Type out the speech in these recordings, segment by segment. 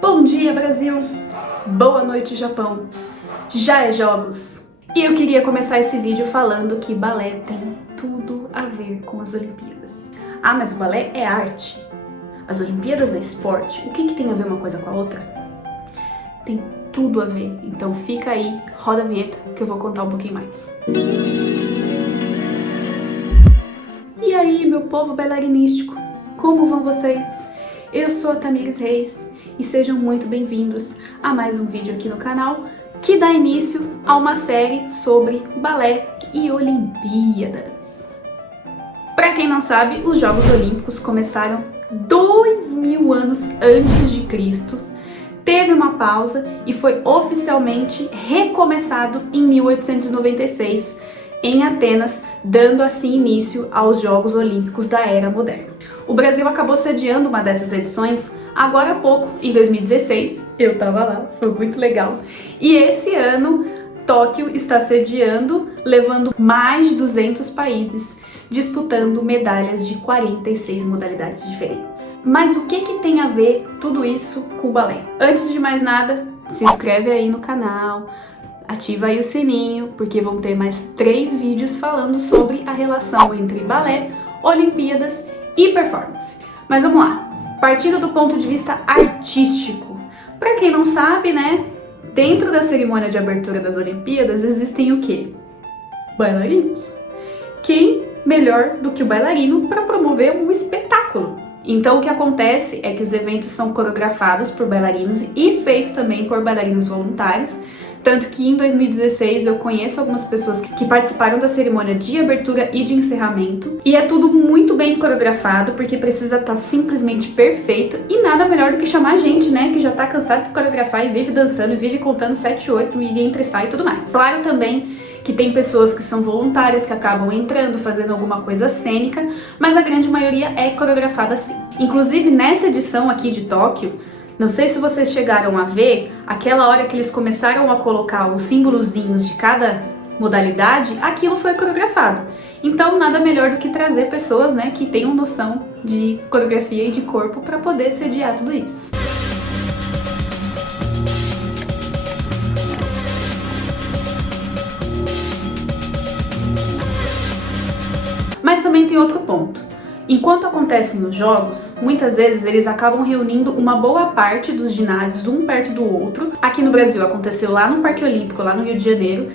Bom dia, Brasil! Boa noite, Japão! Já é jogos! E eu queria começar esse vídeo falando que balé tem tudo a ver com as Olimpíadas. Ah, mas o balé é arte. As Olimpíadas é esporte. O que tem a ver uma coisa com a outra? Tem tudo a ver. Então fica aí, roda a vinheta, que eu vou contar um pouquinho mais. E aí, meu povo bailarinístico, como vão vocês? Eu sou a Tamires Reis e sejam muito bem-vindos a mais um vídeo aqui no canal que dá início a uma série sobre balé e Olimpíadas. Para quem não sabe, os Jogos Olímpicos começaram 2000 anos antes de Cristo, teve uma pausa e foi oficialmente recomeçado em 1896 em Atenas, dando assim início aos Jogos Olímpicos da Era Moderna. O Brasil acabou sediando uma dessas edições agora há pouco, em 2016, eu tava lá, foi muito legal. E esse ano, Tóquio está sediando, levando mais de 200 países, disputando medalhas de 46 modalidades diferentes. Mas o que tem a ver tudo isso com o balé? Antes de mais nada, se inscreve aí no canal, ativa aí o sininho, porque vão ter mais 3 vídeos falando sobre a relação entre balé, Olimpíadas e performance. Mas vamos lá, partindo do ponto de vista artístico. Para quem não sabe, né, dentro da cerimônia de abertura das Olimpíadas existem o quê? Bailarinos. Quem melhor do que o bailarino para promover um espetáculo? Então o que acontece é que os eventos são coreografados por bailarinos e feitos também por bailarinos voluntários. Tanto que em 2016 eu conheço algumas pessoas que participaram da cerimônia de abertura e de encerramento. E é tudo muito bem coreografado, porque precisa estar simplesmente perfeito. E nada melhor do que chamar a gente, né, que já tá cansado de coreografar e vive dançando e vive contando 7, 8 e entre sai e tudo mais. Claro também que tem pessoas que são voluntárias, que acabam entrando, fazendo alguma coisa cênica, mas a grande maioria é coreografada assim. Inclusive nessa edição aqui de Tóquio, não sei se vocês chegaram a ver, aquela hora que eles começaram a colocar os símbolozinhos de cada modalidade, aquilo foi coreografado. Então nada melhor do que trazer pessoas, né, que tenham noção de coreografia e de corpo para poder sediar tudo isso. Mas também tem outro ponto. Enquanto acontecem os jogos, muitas vezes eles acabam reunindo uma boa parte dos ginásios um perto do outro. Aqui no Brasil aconteceu lá no Parque Olímpico, lá no Rio de Janeiro,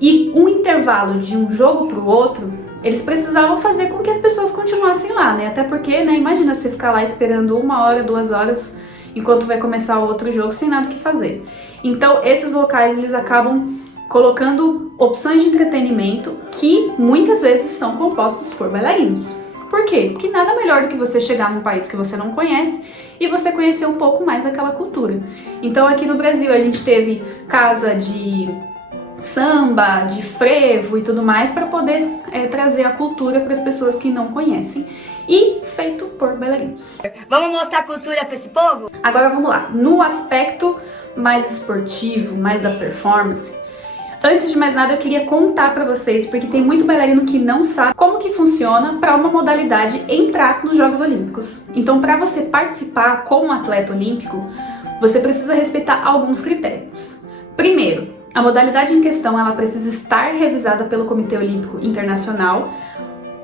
e um intervalo de um jogo para o outro, eles precisavam fazer com que as pessoas continuassem lá, né? Até porque, né, imagina você ficar lá esperando 1 hora, 2 horas, enquanto vai começar o outro jogo sem nada o que fazer. Então esses locais eles acabam colocando opções de entretenimento que muitas vezes são compostos por bailarinos. Por quê? Porque nada melhor do que você chegar num país que você não conhece e você conhecer um pouco mais daquela cultura. Então aqui no Brasil a gente teve casa de samba, de frevo e tudo mais para poder trazer a cultura para as pessoas que não conhecem e feito por bailarinos. Vamos mostrar a cultura para esse povo? Agora vamos lá, no aspecto mais esportivo, mais da performance, antes de mais nada, eu queria contar pra vocês, porque tem muito bailarino que não sabe como que funciona para uma modalidade entrar nos Jogos Olímpicos. Então, para você participar como atleta olímpico, você precisa respeitar alguns critérios. Primeiro, a modalidade em questão ela precisa estar revisada pelo Comitê Olímpico Internacional,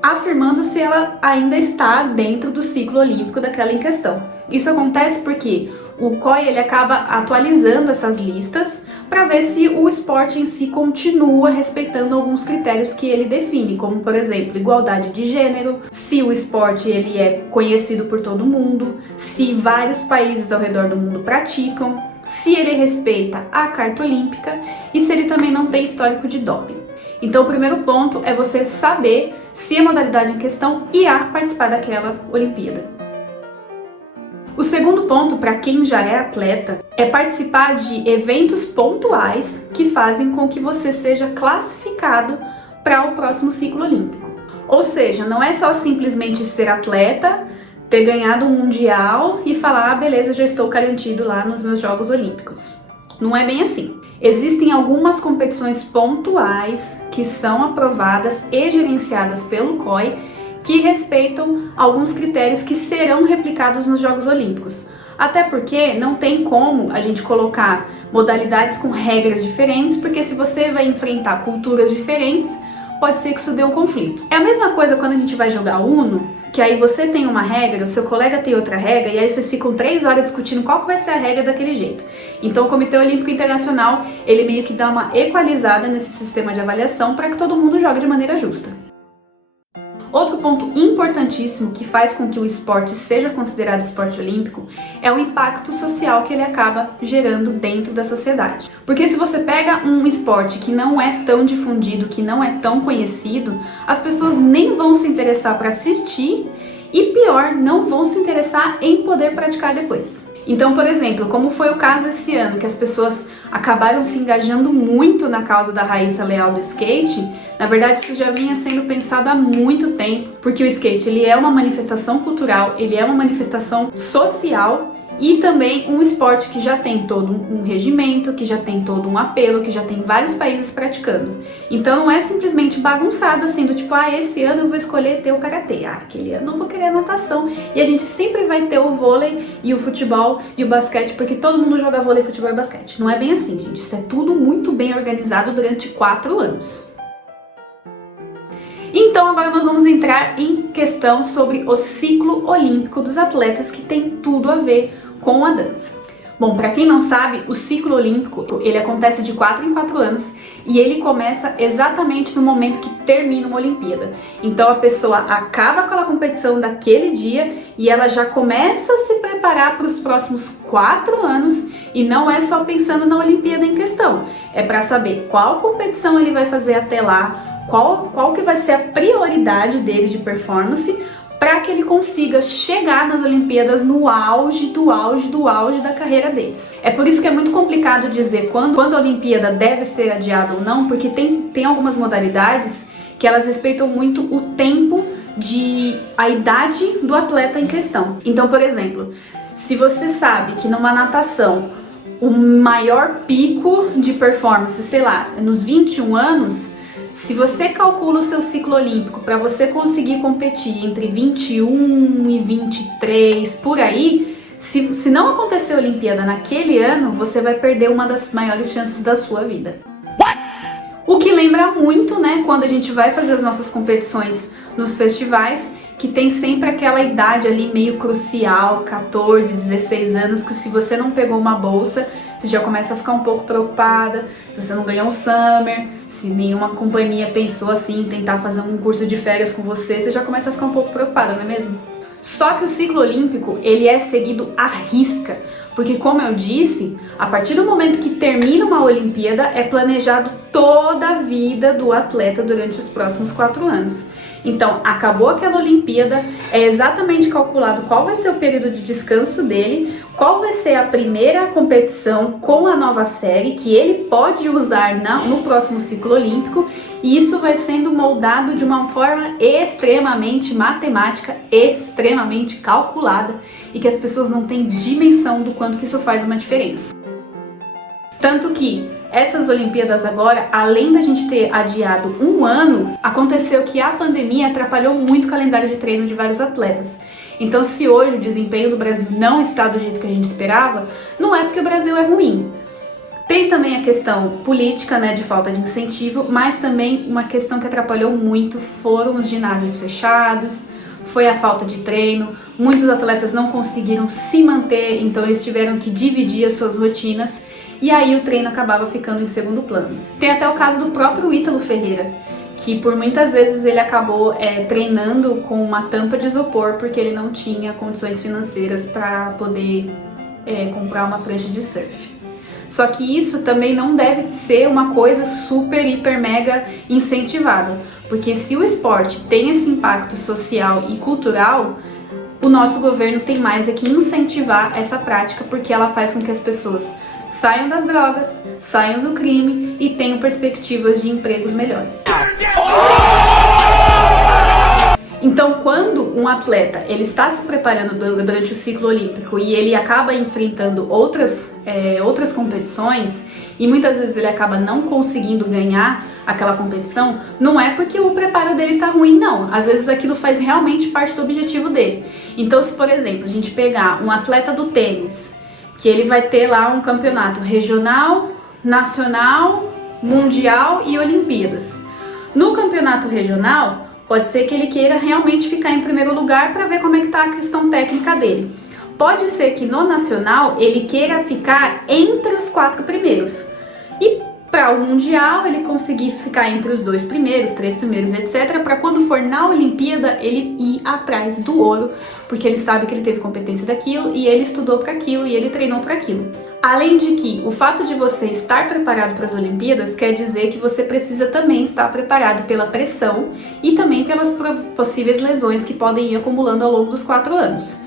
afirmando se ela ainda está dentro do ciclo olímpico daquela em questão. Isso acontece porque o COI ele acaba atualizando essas listas para ver se o esporte em si continua respeitando alguns critérios que ele define, como por exemplo, igualdade de gênero, se o esporte ele é conhecido por todo mundo, se vários países ao redor do mundo praticam, se ele respeita a Carta Olímpica e se ele também não tem histórico de doping. Então o primeiro ponto é você saber se a modalidade em questão irá participar daquela Olimpíada. O segundo ponto, para quem já é atleta, é participar de eventos pontuais que fazem com que você seja classificado para o próximo ciclo olímpico. Ou seja, não é só simplesmente ser atleta, ter ganhado um mundial e falar, ah, beleza, já estou garantido lá nos meus Jogos Olímpicos. Não é bem assim. Existem algumas competições pontuais que são aprovadas e gerenciadas pelo COI que respeitam alguns critérios que serão replicados nos Jogos Olímpicos. Até porque não tem como a gente colocar modalidades com regras diferentes, porque se você vai enfrentar culturas diferentes, pode ser que isso dê um conflito. É a mesma coisa quando a gente vai jogar Uno, que aí você tem uma regra, o seu colega tem outra regra, e aí vocês ficam 3 horas discutindo qual que vai ser a regra daquele jeito. Então o Comitê Olímpico Internacional, ele meio que dá uma equalizada nesse sistema de avaliação para que todo mundo jogue de maneira justa. Outro ponto importantíssimo que faz com que o esporte seja considerado esporte olímpico é o impacto social que ele acaba gerando dentro da sociedade. Porque se você pega um esporte que não é tão difundido, que não é tão conhecido, as pessoas nem vão se interessar para assistir e, pior, não vão se interessar em poder praticar depois. Então, por exemplo, como foi o caso esse ano, que as pessoas acabaram se engajando muito na causa da Raíssa Leal do skate, na verdade isso já vinha sendo pensado há muito tempo, porque o skate ele é uma manifestação cultural, ele é uma manifestação social e também um esporte que já tem todo um regimento, que já tem todo um apelo, que já tem vários países praticando. Então não é simplesmente bagunçado assim, do tipo, esse ano eu vou escolher ter o karatê, aquele ano eu vou querer a natação. E a gente sempre vai ter o vôlei e o futebol e o basquete, porque todo mundo joga vôlei, futebol e basquete. Não é bem assim, gente. Isso é tudo muito bem organizado durante 4 anos. Então agora nós vamos entrar em questão sobre o ciclo olímpico dos atletas, que tem tudo a ver com a dança. Bom, para quem não sabe, o ciclo olímpico, ele acontece de 4 em 4 anos e ele começa exatamente no momento que termina uma Olimpíada. Então a pessoa acaba aquela competição daquele dia e ela já começa a se preparar para os próximos 4 anos, e não é só pensando na Olimpíada em questão, é para saber qual competição ele vai fazer até lá, qual que vai ser a prioridade dele de performance, para que ele consiga chegar nas Olimpíadas no auge do auge do auge da carreira deles. É por isso que é muito complicado dizer quando a Olimpíada deve ser adiada ou não, porque tem algumas modalidades que elas respeitam muito o tempo a idade do atleta em questão. Então, por exemplo, se você sabe que numa natação o maior pico de performance, sei lá, é nos 21 anos, se você calcula o seu ciclo olímpico para você conseguir competir entre 21 e 23, por aí, se não acontecer a Olimpíada naquele ano, você vai perder uma das maiores chances da sua vida. O que lembra muito, né, quando a gente vai fazer as nossas competições nos festivais, que tem sempre aquela idade ali meio crucial, 14, 16 anos, que se você não pegou uma bolsa, você já começa a ficar um pouco preocupada, se você não ganhou um summer, se nenhuma companhia pensou assim em tentar fazer um curso de férias com você, você já começa a ficar um pouco preocupada, não é mesmo? Só que o ciclo olímpico, ele é seguido à risca, porque como eu disse, a partir do momento que termina uma Olimpíada, é planejado toda a vida do atleta durante os próximos 4 anos. Então, acabou aquela Olimpíada, é exatamente calculado qual vai ser o período de descanso dele, qual vai ser a primeira competição com a nova série que ele pode usar no próximo ciclo olímpico, e isso vai sendo moldado de uma forma extremamente matemática, extremamente calculada, e que as pessoas não têm dimensão do quanto que isso faz uma diferença. Tanto que essas Olimpíadas agora, além da gente ter adiado 1 ano, aconteceu que a pandemia atrapalhou muito o calendário de treino de vários atletas. Então, se hoje o desempenho do Brasil não está do jeito que a gente esperava, não é porque o Brasil é ruim. Tem também a questão política, né, de falta de incentivo, mas também uma questão que atrapalhou muito foram os ginásios fechados, foi a falta de treino, muitos atletas não conseguiram se manter, então eles tiveram que dividir as suas rotinas, e aí o treino acabava ficando em segundo plano. Tem até o caso do próprio Ítalo Ferreira, que por muitas vezes ele acabou treinando com uma tampa de isopor porque ele não tinha condições financeiras para poder comprar uma prancha de surf. Só que isso também não deve ser uma coisa super, hiper, mega incentivada, porque se o esporte tem esse impacto social e cultural, o nosso governo tem mais que incentivar essa prática, porque ela faz com que as pessoas saiam das drogas, saiam do crime e tenham perspectivas de empregos melhores. Então, quando um atleta ele está se preparando durante o ciclo olímpico e ele acaba enfrentando outras competições, e muitas vezes ele acaba não conseguindo ganhar aquela competição, não é porque o preparo dele tá ruim, não. Às vezes aquilo faz realmente parte do objetivo dele. Então, se por exemplo, a gente pegar um atleta do tênis, que ele vai ter lá um campeonato regional, nacional, mundial e Olimpíadas. No campeonato regional, pode ser que ele queira realmente ficar em primeiro lugar para ver como é que tá a questão técnica dele. Pode ser que no nacional ele queira ficar entre os 4 primeiros. E para o mundial ele conseguir ficar entre os 2 primeiros, 3 primeiros, etc. Para quando for na Olimpíada ele ir atrás do ouro, porque ele sabe que ele teve competência daquilo e ele estudou para aquilo e ele treinou para aquilo. Além de que o fato de você estar preparado para as Olimpíadas quer dizer que você precisa também estar preparado pela pressão e também pelas possíveis lesões que podem ir acumulando ao longo dos 4 anos.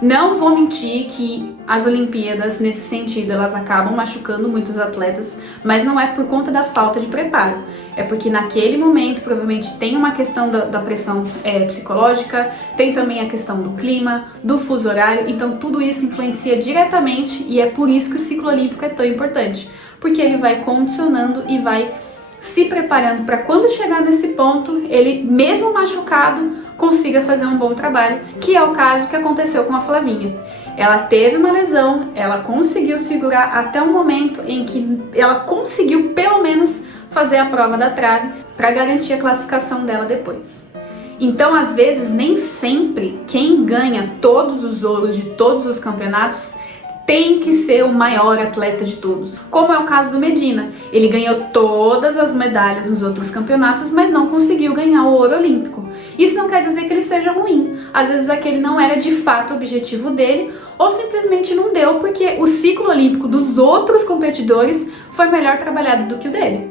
Não vou mentir que as Olimpíadas, nesse sentido, elas acabam machucando muitos atletas, mas não é por conta da falta de preparo. É porque naquele momento, provavelmente, tem uma questão da pressão psicológica, tem também a questão do clima, do fuso horário, então tudo isso influencia diretamente e é por isso que o ciclo olímpico é tão importante, porque ele vai condicionando e vai se preparando para quando chegar nesse ponto, ele, mesmo machucado, consiga fazer um bom trabalho, que é o caso que aconteceu com a Flavinha. Ela teve uma lesão, ela conseguiu segurar até o momento em que ela conseguiu pelo menos fazer a prova da trave para garantir a classificação dela depois. Então, às vezes, nem sempre quem ganha todos os ouros de todos os campeonatos tem que ser o maior atleta de todos, como é o caso do Medina. Ele ganhou todas as medalhas nos outros campeonatos, mas não conseguiu ganhar o ouro olímpico. Isso não quer dizer que ele seja ruim, às vezes aquele não era de fato o objetivo dele, ou simplesmente não deu porque o ciclo olímpico dos outros competidores foi melhor trabalhado do que o dele.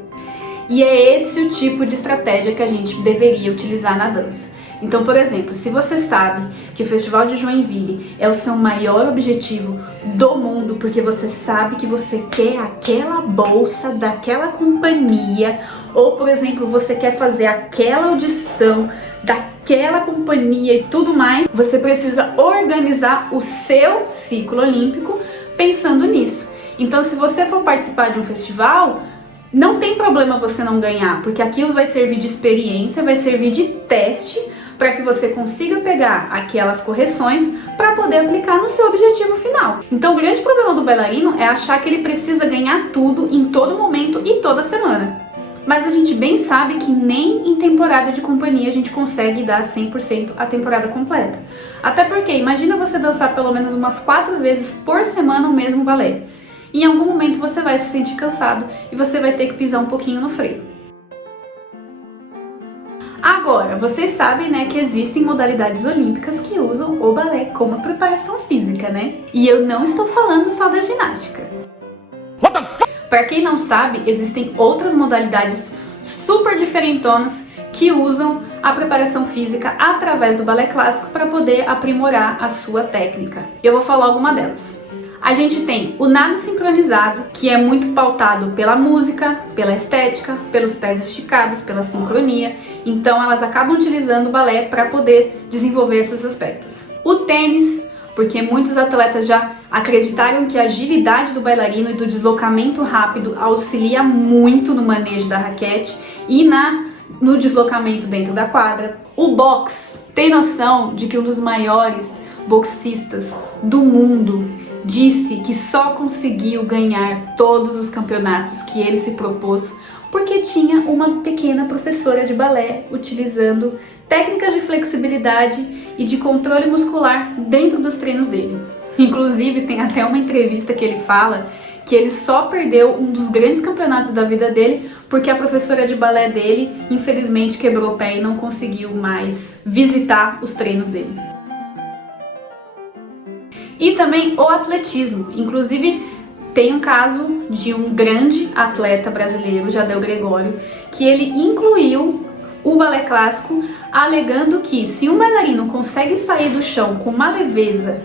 E é esse o tipo de estratégia que a gente deveria utilizar na dança. Então, por exemplo, se você sabe que o Festival de Joinville é o seu maior objetivo do mundo, porque você sabe que você quer aquela bolsa daquela companhia, ou, por exemplo, você quer fazer aquela audição daquela companhia e tudo mais, você precisa organizar o seu ciclo olímpico pensando nisso. Então, se você for participar de um festival, não tem problema você não ganhar, porque aquilo vai servir de experiência, vai servir de teste para que você consiga pegar aquelas correções para poder aplicar no seu objetivo final. Então o grande problema do bailarino é achar que ele precisa ganhar tudo em todo momento e toda semana. Mas a gente bem sabe que nem em temporada de companhia a gente consegue dar 100% a temporada completa. Até porque, imagina você dançar pelo menos umas 4 vezes por semana o mesmo balé. Em algum momento você vai se sentir cansado e você vai ter que pisar um pouquinho no freio. Agora, vocês sabem, né, que existem modalidades olímpicas que usam o balé como preparação física, né? E eu não estou falando só da ginástica. Para quem não sabe, existem outras modalidades super diferentonas que usam a preparação física através do balé clássico para poder aprimorar a sua técnica. Eu vou falar alguma delas. A gente tem o nado sincronizado, que é muito pautado pela música, pela estética, pelos pés esticados, pela sincronia. Então elas acabam utilizando o balé para poder desenvolver esses aspectos. O tênis, porque muitos atletas já acreditaram que a agilidade do bailarino e do deslocamento rápido auxilia muito no manejo da raquete e no deslocamento dentro da quadra. O boxe, tem noção de que um dos maiores boxistas do mundo disse que só conseguiu ganhar todos os campeonatos que ele se propôs porque tinha uma pequena professora de balé utilizando técnicas de flexibilidade e de controle muscular dentro dos treinos dele. Inclusive, tem até uma entrevista que ele fala que ele só perdeu um dos grandes campeonatos da vida dele porque a professora de balé dele, infelizmente, quebrou o pé e não conseguiu mais visitar os treinos dele. E também o atletismo. Inclusive, tem um caso de um grande atleta brasileiro, Jadel Gregório, que ele incluiu o balé clássico, alegando que se um bailarino consegue sair do chão com uma leveza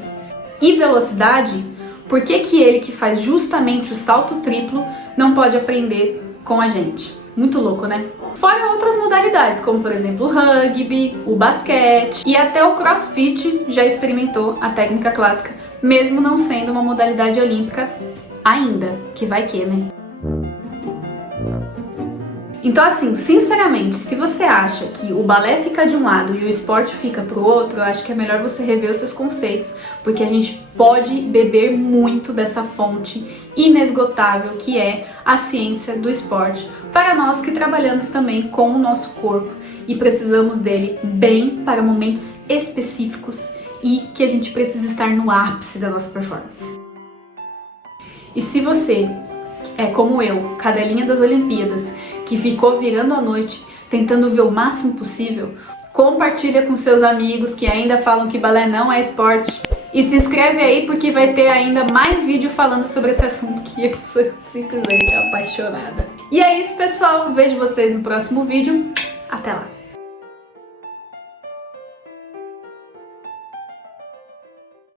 e velocidade, por que ele, que faz justamente o salto triplo, não pode aprender com a gente? Muito louco, né? Fora outras modalidades, como por exemplo o rugby, o basquete e até o crossfit já experimentou a técnica clássica, mesmo não sendo uma modalidade olímpica ainda, que vai que, né? Então assim, sinceramente, se você acha que o balé fica de um lado e o esporte fica pro outro, eu acho que é melhor você rever os seus conceitos, porque a gente pode beber muito dessa fonte inesgotável que é a ciência do esporte, para nós que trabalhamos também com o nosso corpo e precisamos dele bem para momentos específicos e que a gente precisa estar no ápice da nossa performance. E se você é como eu, cadelinha das Olimpíadas, que ficou virando a noite tentando ver o máximo possível, compartilha com seus amigos que ainda falam que balé não é esporte e se inscreve aí porque vai ter ainda mais vídeo falando sobre esse assunto que eu sou simplesmente apaixonada. E é isso, pessoal, vejo vocês no próximo vídeo, até lá!